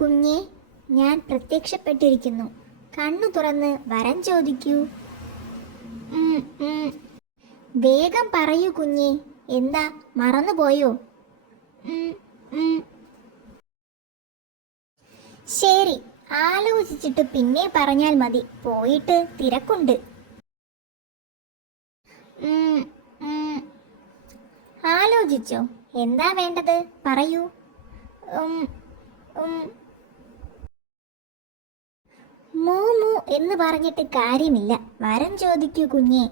കുഞ്ഞെ, ഞാൻ പ്രത്യക്ഷപ്പെട്ടിരിക്കുന്നു. കണ്ണു തുറന്ന് വരം ചോദിക്കൂ. വേഗം പറയൂ കുഞ്ഞെ, എന്താ മറന്നുപോയോ? ശരി, ആലോചിച്ചിട്ട് പിന്നെ പറഞ്ഞാൽ മതി. പോയിട്ട് തിരക്കുണ്ട്. ആലോചിച്ചോ? എന്താ വേണ്ടത് പറയൂ. മൂമു എന്ന് പറഞ്ഞിട്ട് കാര്യമില്ല. വരം ചോദിക്കൂ കുഞ്ഞെ.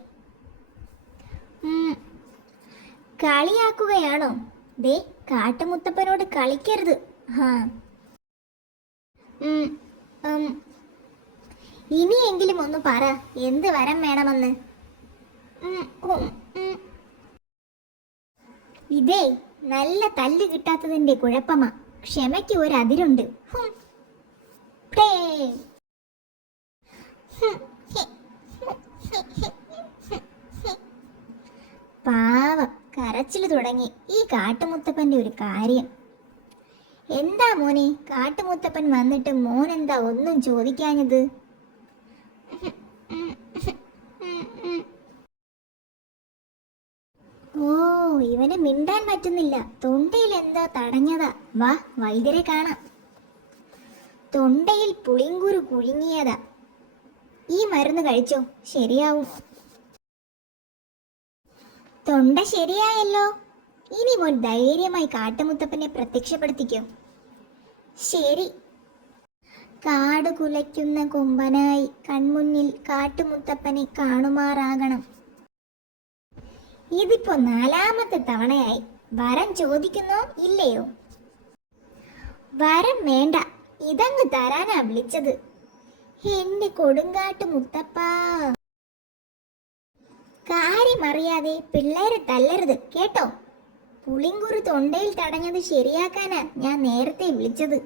കളിയാക്കുകയാണോ? ദേ, കാട്ടുമുത്തപ്പനോട് കളിക്കരുത്. ഇനിയെങ്കിലും ഒന്ന് പറ, എന്ത് വരം വേണമെന്ന്. ഇതേ നല്ല തല്ല് കിട്ടാത്തതിന്റെ കുഴപ്പമാ. ക്ഷമയ്ക്ക് ഒരു അതിരുണ്ട്. പാവം കരച്ചിൽ തുടങ്ങി ഈ കാട്ടുമുത്തപ്പന്റെ ഒരു കാര്യം. എന്താ മോനെ, കാട്ടുമുത്തപ്പൻ വന്നിട്ട് മോൻ എന്താ ഒന്നും ചോദിക്കാഞ്ഞത്? ഓ, ഇവന് മിണ്ടാൻ പറ്റുന്നില്ല. തൊണ്ടയിൽ എന്താ തടഞ്ഞതാ. വാ, വൈദ്യരെ കാണാം. തൊണ്ടയിൽ പുളിങ്കുരു കുഴുങ്ങിയതാ. ഈ മരുന്ന് കഴിച്ചോ, ശരിയാവും. തൊണ്ട ശരിയായല്ലോ. ഇനി മോൻ ധൈര്യമായി കാട്ടുമുത്തപ്പനെ പ്രത്യക്ഷപ്പെടുത്തിക്കോ. ശരി. കാട് കുലയ്ക്കുന്ന കൊമ്പനായി കൺമുന്നിൽ കാട്ടുമുത്തപ്പനെ കാണുമാറാകണം. ഇതിപ്പോ 4ാമത്തെ തവണയായി. വരം ചോദിക്കുന്നോ ഇല്ലയോ? വരം വേണ്ട, ഇതങ്ങ് തരാനാ വിളിച്ചത്. എന്റെ കൊടുങ്കാട്ടു മുത്തപ്പാ, കാര്യമറിയാതെ പിള്ളേരെ തല്ലരുത് കേട്ടോ. പുളിങ്കുരു തൊണ്ടയിൽ തടഞ്ഞത് ശരിയാക്കാനാ ഞാൻ നേരത്തെ വിളിച്ചത്.